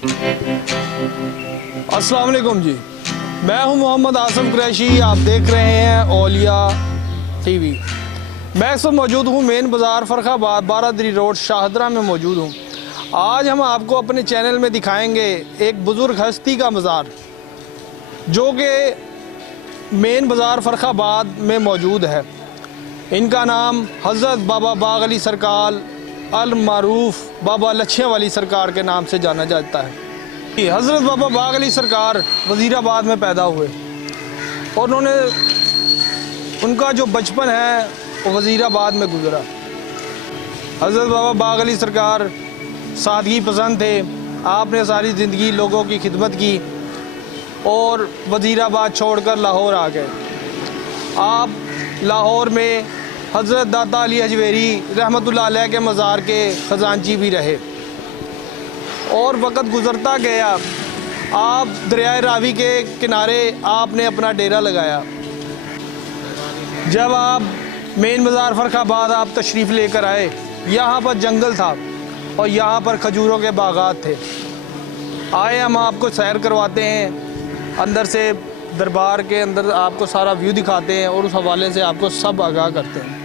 अस्सलाम वालेकुम जी, मैं हूं मोहम्मद आसिम कुरैशी। आप देख रहे हैं औलिया टीवी। मैं इस वक्त मौजूद हूं मेन बाज़ार फ़र्रुखाबाद, बारादरी रोड, शाहदरा में मौजूद हूं। आज हम आपको अपने चैनल में दिखाएंगे एक बुज़ुर्ग हस्ती का मज़ार जो कि मेन बाज़ार फ़र्रुखाबाद में मौजूद है। इनका नाम हज़रत बाबा बाग़ अली सरकार अल मारूफ बाबा लच्छियाँ वाली सरकार के नाम से जाना जाता है। हज़रत बाबा बाग़ अली सरकार वज़ीराबाद में पैदा हुए और उनका जो बचपन है वो वज़ीराबाद में गुजरा। हज़रत बाबा बाग़ अली सरकार सादगी पसंद थे। आपने सारी ज़िंदगी लोगों की खिदमत की और वज़ीराबाद छोड़कर लाहौर आ गए। आप लाहौर में हज़रत दाता अली हजवेरी रहमतुल्लाह अलैह के मज़ार के ख़जानची भी रहे और वक़्त गुज़रता गया। आप दरियाए रावी के किनारे आपने अपना डेरा लगाया। जब आप मेन बाज़ार फ़र्रुखाबाद आप तशरीफ़ लेकर आए, यहाँ पर जंगल था और यहाँ पर खजूरों के बागात थे। आए हम आपको सैर करवाते हैं, अंदर से दरबार के अंदर आपको सारा व्यू दिखाते हैं और उस हवाले से आपको सब आगाह करते हैं।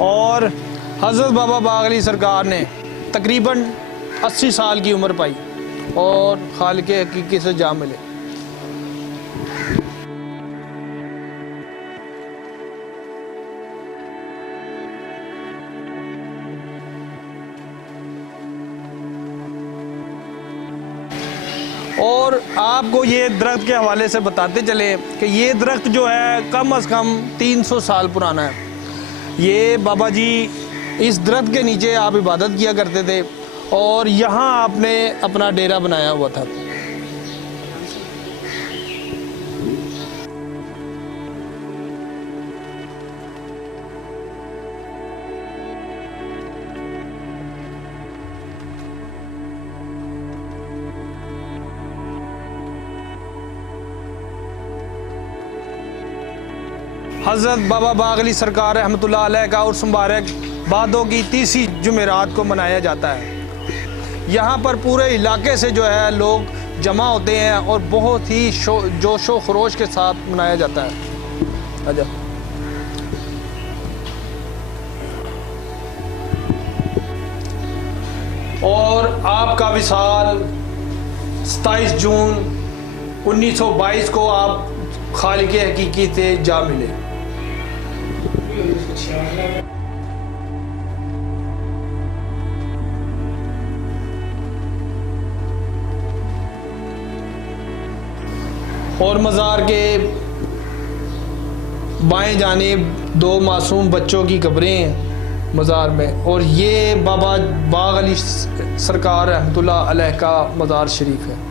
और हज़रत बाबा बाग़ अली सरकार ने तकरीबन 80 साल की उम्र पाई और खालिक़ हकीकी से जा मिले। और आपको ये दरख्त के हवाले से बताते चले कि ये दरख्त जो है कम अज़ कम 300 साल पुराना है। ये बाबा जी इस दरख्त के नीचे आप इबादत किया करते थे और यहाँ आपने अपना डेरा बनाया हुआ था। हज़रत बाबा बाग़ अली सरकार रहमतुल्लाह अलैह का उर्स मुबारक बादों की 30 जुमेरात को मनाया जाता है। यहाँ पर पूरे इलाके से जो है लोग जमा होते हैं और बहुत ही जोशो खरोश के साथ मनाया जाता है। आजा। और आपका विसाल 27 जून 1922 को आप खालिक़ हकीकी से जा मिले। और मज़ार के बाएं जानिब 2 मासूम बच्चों की कब्रें हैं मज़ार में, और ये बाबा बाग़ अली सरकार रहमतुल्लाह अलैह का मज़ार शरीफ है।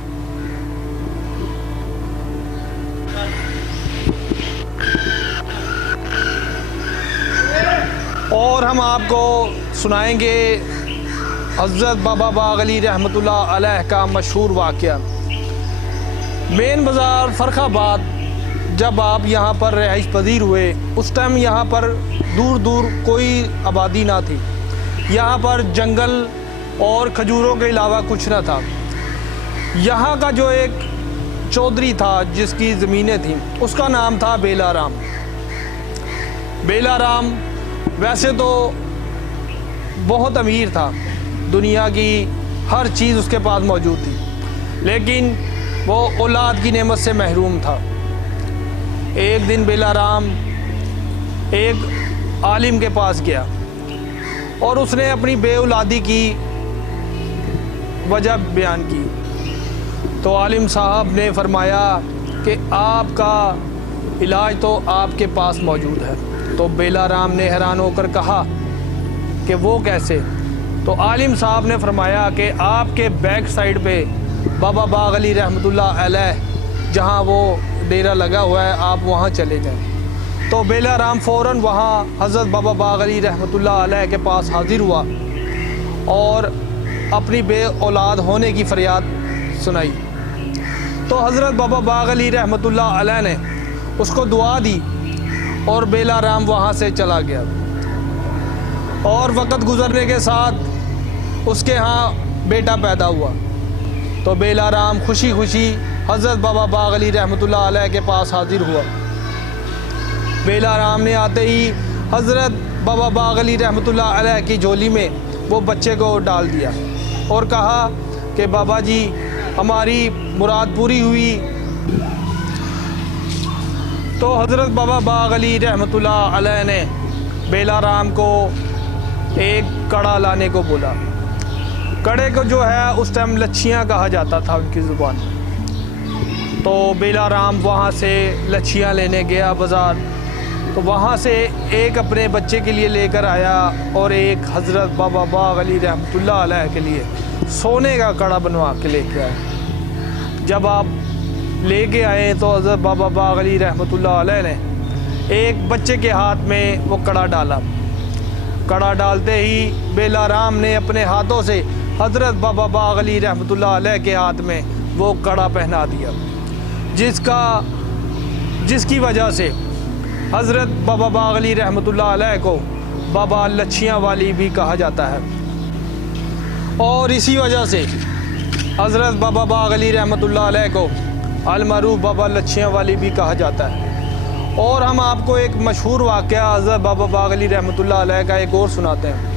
और हम आपको सुनाएंगे हज़रत बाबा बाग़ अली रहमतुल्लाह अलैह का मशहूर वाक़या। मेन बाज़ार फ़र्रुखाबाद जब आप यहाँ पर रहाइश पजीर हुए, उस टाइम यहाँ पर दूर दूर कोई आबादी ना थी। यहाँ पर जंगल और खजूरों के अलावा कुछ ना था। यहाँ का जो एक चौधरी था जिसकी ज़मीनें थीं, उसका नाम था बेला राम। बेला राम वैसे तो बहुत अमीर था, दुनिया की हर चीज़ उसके पास मौजूद थी, लेकिन वो औलाद की नेमत से महरूम था। एक दिन बेला राम एक आलिम के पास गया और उसने अपनी बेऔलादी की वजह बयान की। तो आलिम साहब ने फरमाया कि आपका इलाज तो आपके पास मौजूद है। तो बेला राम ने हैरान होकर कहा कि वो कैसे? तो आलिम साहब ने फरमाया कि आपके बैक साइड पे बाबा बाग़ अली रहमतुल्लाह अलैह जहाँ वो डेरा लगा हुआ है, आप वहाँ चले जाएं। तो बेला राम फ़ौरन वहाँ हज़रत बाबा बाग़ अली रहमतुल्लाह अलैह के पास हाज़िर हुआ और अपनी बे औलाद होने की फ़रियाद सुनाई। तो हज़रत बाबा बाग अली रहमतुल्लाह अलैह ने उसको दुआ दी और बेला राम वहाँ से चला गया। और वक़्त गुज़रने के साथ उसके यहाँ बेटा पैदा हुआ। तो बेला राम खुशी खुशी हज़रत बाबा बाग अली रहमतुल्लाह अलैह के पास हाजिर हुआ। बेला राम ने आते ही हज़रत बाबा बाग अली रहमतुल्लाह अलैह की झोली में वो बच्चे को डाल दिया और कहा कि बाबा जी हमारी मुराद पूरी हुई। तो हज़रत बाबा बाग अली रहमतुल्लाह अलैह ने बेला राम को एक कड़ा लाने को बोला। कड़े को जो है उस टाइम लच्छियाँ कहा जाता था उनकी ज़ुबान में। तो बेला राम वहाँ से लच्छियाँ लेने गया बाज़ार। तो वहाँ से एक अपने बच्चे के लिए लेकर आया और एक हज़रत बाबा बाग अली रहमतुल्लाह अलैह के लिए सोने का कड़ा बनवा के लेके आए। जब आप लेके आए तो हज़रत बाबा बाग अली रहमतुल्लाह अलैह ने एक बच्चे के हाथ में वो कड़ा डाला। कड़ा डालते ही बेला राम ने अपने हाथों से हज़रत बाबा बाग अली रहमतुल्लाह अलैह के हाथ में वो कड़ा पहना दिया, जिसकी वजह से हज़रत बाबा बाग अली रहमतुल्लाह अलैह को बाबा लच्छियाँ वाली भी कहा जाता है। और इसी वजह से हज़रत बाबा बाग अली रहमतुल्लाह अलैह को अलमरूफ बाबा लच्छियाँ वाली भी कहा जाता है। और हम आपको एक मशहूर वाक़या हज़रत बाबा बाग अली रहमतुल्लाह अलैह का एक और सुनाते हैं।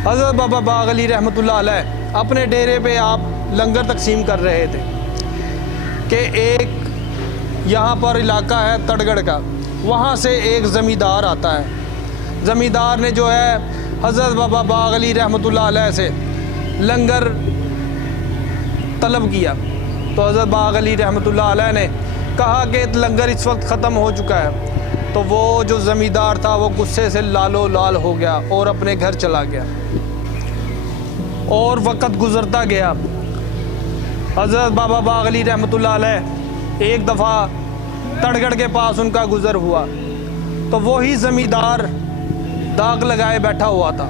हज़रत बाबा बाग अली रहमतुल्लाह अलैह अपने डेरे पे आप लंगर तकसीम कर रहे थे कि एक यहाँ पर इलाका है तड़गड़ का, वहाँ से एक ज़मींदार आता है। ज़मींदार ने जो है हज़रत बाबा बाग अली रहमतुल्लाह अलैह से लंगर तलब किया। तो हज़रत बाग अली रहमतुल्लाह अलैह ने कहा कि लंगर इस वक्त ख़त्म हो चुका है। तो वो जो ज़मींदार था वो गुस्से से लालो लाल हो गया और अपने घर चला गया। और वक़्त गुज़रता गया। हज़रत बाबा बाग अली रहमतुल्लाह अलैह एक दफ़ा तड़गड़ के पास उनका गुज़र हुआ तो वही ज़मींदार दाग लगाए बैठा हुआ था।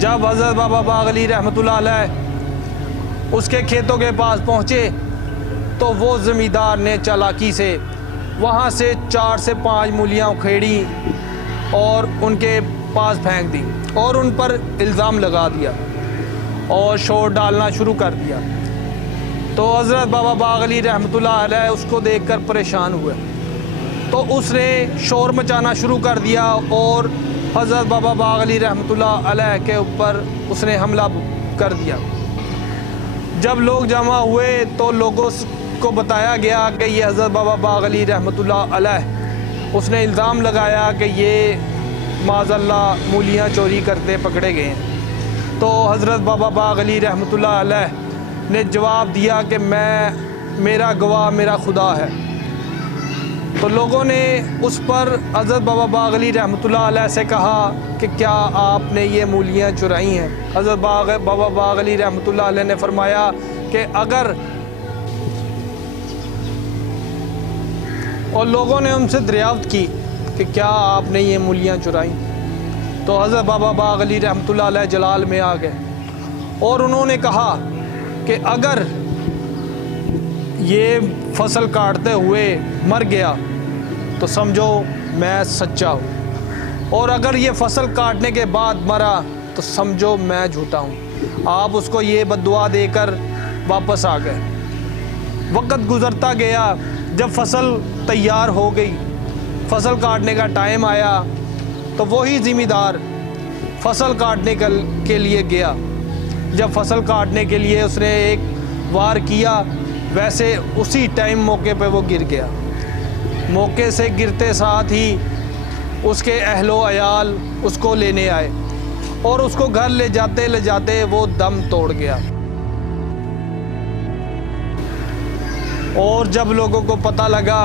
जब हज़रत बाबा बाग अली रहमतुल्लाह अलैह उसके खेतों के पास पहुँचे तो वो ज़मींदार ने चालाकी से वहाँ से 4 से 5 मूलियाँ उखेड़ी और उनके पास फेंक दी और उन पर इल्ज़ाम लगा दिया और शोर डालना शुरू कर दिया। तो हज़रत बाबा बाग अली रहमतुल्लाह अलैह उसको देखकर परेशान हुए तो उसने शोर मचाना शुरू कर दिया और हज़रत बाबा बाग अली रहमतुल्लाह अलैह के ऊपर उसने हमला कर दिया। जब लोग जमा हुए तो लोगों को बताया गया कि ये हज़रत बाबा बाग अली रहमतुल्लाह अलैह उसने इल्ज़ाम लगाया कि ये माज़अल्लाह मूलियाँ चोरी करते पकड़े गए हैं। तो हज़रत बाबा बाग अली रहमतुल्लाह अलैह ने जवाब दिया कि मेरा गवाह मेरा खुदा है। तो लोगों ने उस पर हज़रत बाबा बाग अली रहमतुल्लाह अलैह से कहा कि क्या आपने ये मूलियाँ चुराई हैं? हज़रत बाबा बाग अली रहमतुल्लाह अलैह ने फरमाया कि अगर, और लोगों ने उनसे दरियाफ्त की कि क्या आपने ये मूलियाँ चुराई? तो हज़रत बाबा बाग अली रहमतुल्लाह अलैह जलाल में आ गए और उन्होंने कहा कि अगर ये फसल काटते हुए मर गया तो समझो मैं सच्चा हूँ, और अगर ये फसल काटने के बाद मरा तो समझो मैं झूठा हूँ। आप उसको ये बद्दुआ देकर वापस आ गए। वक़्त गुज़रता गया। जब फसल तैयार हो गई, फसल काटने का टाइम आया तो वही ज़िम्मेदार फसल काटने के लिए गया। जब फसल काटने के लिए उसने एक वार किया, वैसे उसी टाइम मौके पे वो गिर गया। मौके से गिरते साथ ही उसके अहलो अयाल उसको लेने आए और उसको घर ले जाते वो दम तोड़ गया। और जब लोगों को पता लगा,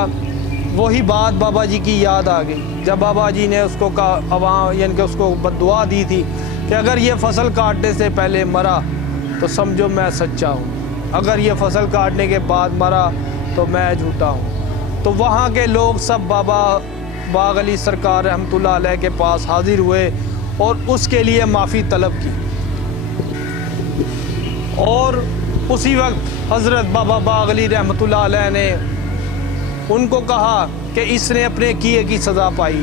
वही बात बाबा जी की याद आ गई। जब बाबा जी ने उसको कहा, यानी कि उसको बद्दुआ दी थी कि अगर ये फसल काटने से पहले मरा तो समझो मैं सच्चा हूँ, अगर ये फसल काटने के बाद मरा तो मैं झूठा हूँ। तो वहाँ के लोग सब बाबा बाग अली सरकार रहमतुल्लाह अलैह के पास हाजिर हुए और उसके लिए माफ़ी तलब की। और उसी वक्त हज़रत बाबा बागली रहमतुल्लाह अलैह ने उनको कहा कि इसने अपने किए की सज़ा पाई,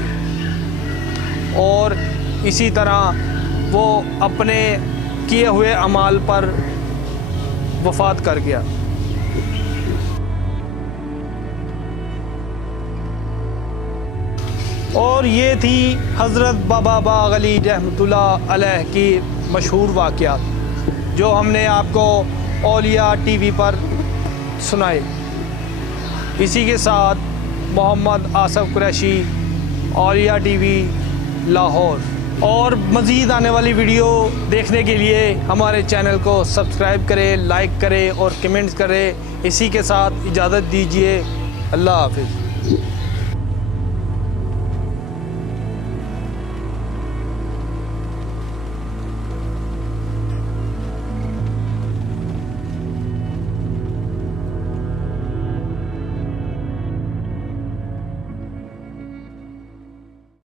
और इसी तरह वो अपने किए हुए अमाल पर वफ़ात कर गया। और ये थी हज़रत बाबा बागली रहमतुल्लाह अलैह की मशहूर वाक़यात जो हमने आपको औलिया टीवी पर सुनाए। इसी के साथ मोहम्मद आसिफ कुरैशी, औलिया टीवी, लाहौर। और मज़ीद आने वाली वीडियो देखने के लिए हमारे चैनल को सब्सक्राइब करें, लाइक करें और कमेंट्स करें। इसी के साथ इजाज़त दीजिए। अल्लाह हाफ़िज़।